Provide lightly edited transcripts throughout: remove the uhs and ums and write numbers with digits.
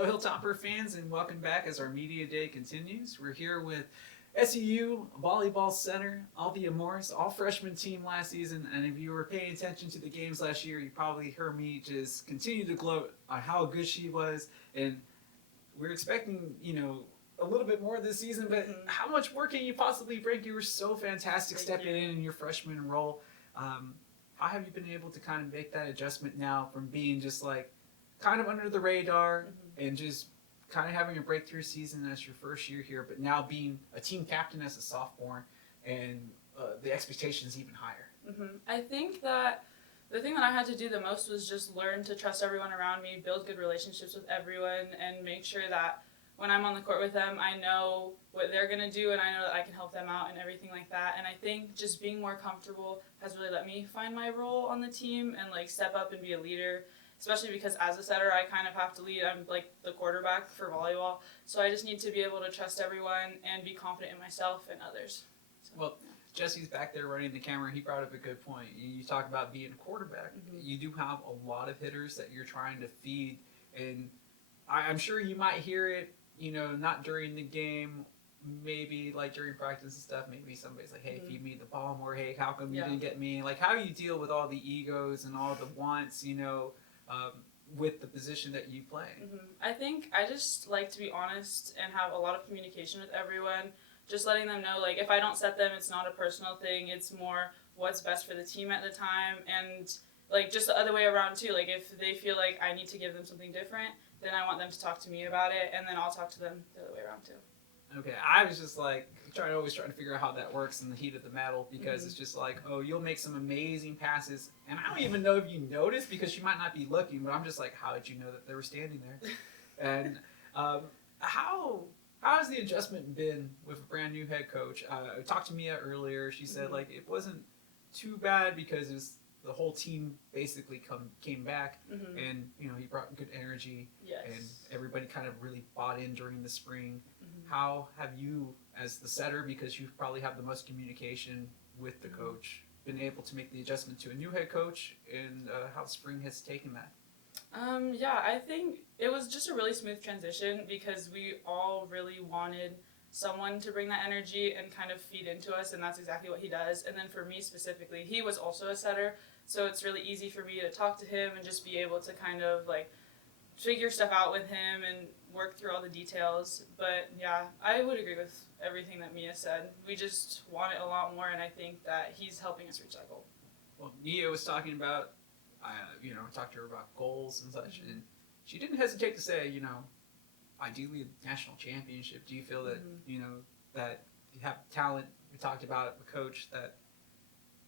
Hello, Hilltopper fans, and welcome back as our media day continues. We're here with SEU Volleyball Center, Althea Morris, all freshman team last season. And if you were paying attention to the games last year, you probably heard me just continue to gloat on how good she was. And we're expecting, a little bit more this season, but how much more can you possibly bring? You were so fantastic stepping in your freshman role. How have you been able to kind of make that adjustment now from being just like kind of under the radar and just kind of having a breakthrough season as your first year here, but now being a team captain as a sophomore and the expectations even higher? I think that the thing that I had to do the most was just learn to trust everyone around me, build good relationships with everyone, and make sure that when I'm on the court with them, I know what they're going to do and I know that I can help them out and everything like that. And I think just being more comfortable has really let me find my role on the team and like step up and be a leader, especially because as a setter, I kind of have to lead. I'm like the quarterback for volleyball. So I just need to be able to trust everyone and be confident in myself and others. So, well, yeah. Jesse's back there running the camera. He brought up a good point. You talk about being a quarterback. You do have a lot of hitters that you're trying to feed. And I'm sure you might hear it, not during the game, maybe like during practice and stuff. Maybe somebody's like, hey, feed me the ball more. Hey, how come you didn't get me? Like, how do you deal with all the egos and all the wants, with the position that you play? I think I just like to be honest and have a lot of communication with everyone, just letting them know, like, if I don't set them, it's not a personal thing. It's more what's best for the team at the time. And, like, just the other way around, too. Like, if they feel like I need to give them something different, then I want them to talk to me about it, and then I'll talk to them the other way around, too. Okay, I was just like always trying to figure out how that works in the heat of the battle, because it's just like, oh, you'll make some amazing passes, and I don't even know if you noticed because you might not be looking, but I'm just like, how did you know that they were standing there? And how has the adjustment been with a brand new head coach? I talked to Mia earlier. She said like it wasn't too bad because it was the whole team basically came back, and he brought good energy, and everybody kind of really bought in during the spring. How have you, as the setter, because you probably have the most communication with the coach, been able to make the adjustment to a new head coach, and how spring has taken that? I think it was just a really smooth transition because we all really wanted someone to bring that energy and kind of feed into us, and that's exactly what he does. And then for me specifically, he was also a setter, so it's really easy for me to talk to him and just be able to kind of like figure stuff out with him and work through all the details. But yeah, I would agree with everything that Mia said. We just want it a lot more, and I think that he's helping us reach that goal. Well, Mia was talking about, talked to her about goals and such, and she didn't hesitate to say, ideally a national championship. Do you feel that, that you have talent? We talked about the coach, that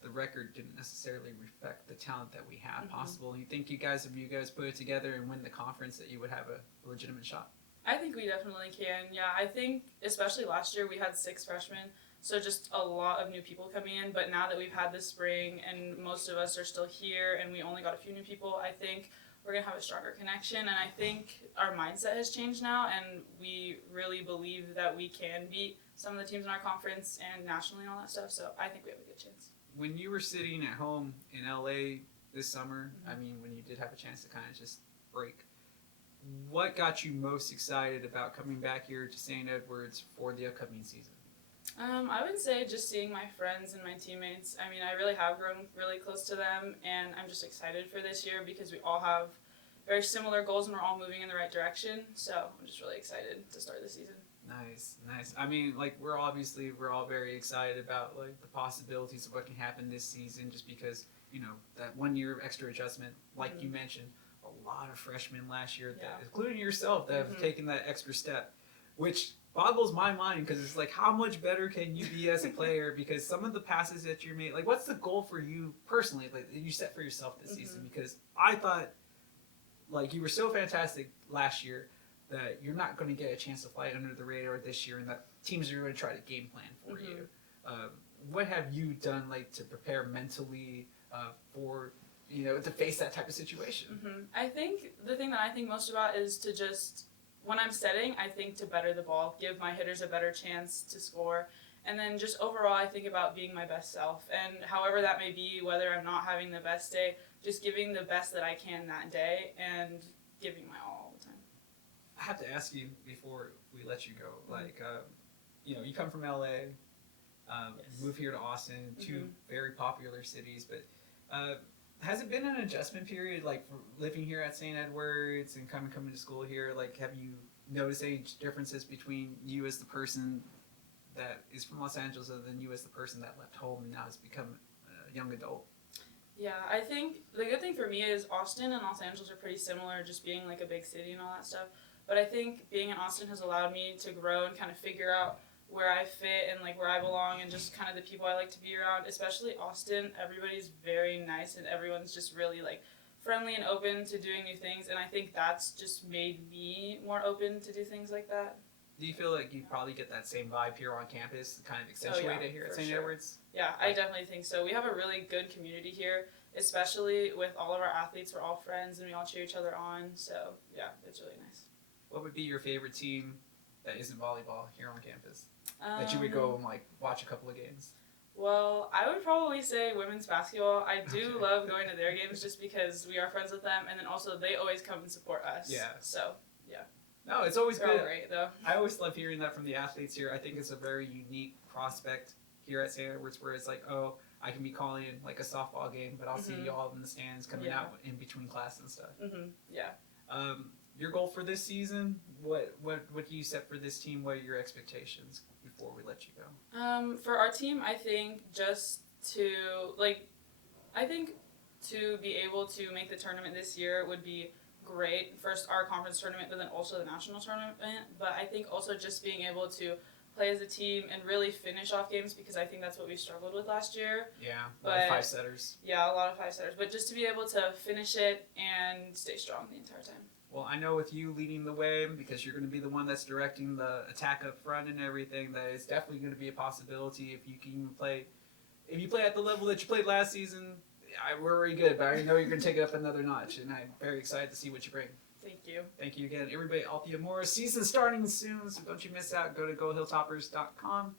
the record didn't necessarily reflect the talent that we have possible. You think if you guys put it together and win the conference, that you would have a legitimate shot? I think we definitely can. Yeah, I think especially last year we had 6 freshmen, so just a lot of new people coming in. But now that we've had this spring and most of us are still here and we only got a few new people, I think we're going to have a stronger connection. And I think our mindset has changed now, and we really believe that we can beat some of the teams in our conference and nationally and all that stuff. So I think we have a good chance. When you were sitting at home in LA this summer, when you did have a chance to kind of just break, what got you most excited about coming back here to St. Edwards for the upcoming season? I would say just seeing my friends and my teammates. I really have grown really close to them, and I'm just excited for this year because we all have very similar goals and we're all moving in the right direction. So I'm just really excited to start the season. Nice. We're all very excited about like the possibilities of what can happen this season, just because that 1 year extra adjustment, like you mentioned, a lot of freshmen last year, including yourself, that have taken that extra step, which boggles my mind because it's like, how much better can you be as a player? Because some of the passes that you made, like, what's the goal for you personally, like you set for yourself this season? Because I thought, like, you were so fantastic last year that you're not going to get a chance to fly under the radar this year, and that teams are going to try to game plan for you. What have you done, like, to prepare mentally for, to face that type of situation? I think the thing that I think most about is to just, when I'm setting, I think to better the ball, give my hitters a better chance to score. And then just overall, I think about being my best self. And however that may be, whether I'm not having the best day, just giving the best that I can that day and giving my all the time. I have to ask you before we let you go. Like, you come from LA, move here to Austin, two very popular cities. But has it been an adjustment period, like for living here at St. Edward's and coming to school here? Like, have you noticed any differences between you as the person that is from Los Angeles and then you as the person that left home and now has become a young adult? Yeah, I think the good thing for me is Austin and Los Angeles are pretty similar, just being like a big city and all that stuff. But I think being in Austin has allowed me to grow and kind of figure out where I fit and like where I belong and just kind of the people I like to be around. Especially Austin, everybody's very nice and everyone's just really like friendly and open to doing new things. And I think that's just made me more open to do things like that. Do you feel like you probably get that same vibe here on campus, kind of accentuate it here at St. Edward's? Yeah, I definitely think so. We have a really good community here, especially with all of our athletes. We're all friends and we all cheer each other on. So yeah, it's really nice. What would be your favorite team that isn't volleyball here on campus that you would go and like watch a couple of games? Well, I would probably say women's basketball. I do love going to their games just because we are friends with them, and then also they always come and support us. Yeah. So yeah. No, it's always They're good. all great though. I always love hearing that from the athletes here. I think it's a very unique prospect here at St. Edward's where it's like, oh, I can be calling like a softball game, but I'll see y'all in the stands coming out in between class and stuff. Yeah. Your goal for this season? What do you set for this team? What are your expectations before we let you go? For our team, I think just to to be able to make the tournament this year would be great. First, our conference tournament, but then also the national tournament. But I think also just being able to play as a team and really finish off games because I think that's what we struggled with last year. Yeah, a lot of five-setters. Yeah, a lot of five-setters. But just to be able to finish it and stay strong the entire time. Well, I know with you leading the way, because you're going to be the one that's directing the attack up front and everything, that it's definitely going to be a possibility if you can play. If you play at the level that you played last season, we're already good, but I know you're going to take it up another notch, and I'm very excited to see what you bring. Thank you. Thank you again, everybody. Althea Morris, season starting soon, so don't you miss out. Go to gohilltoppers.com.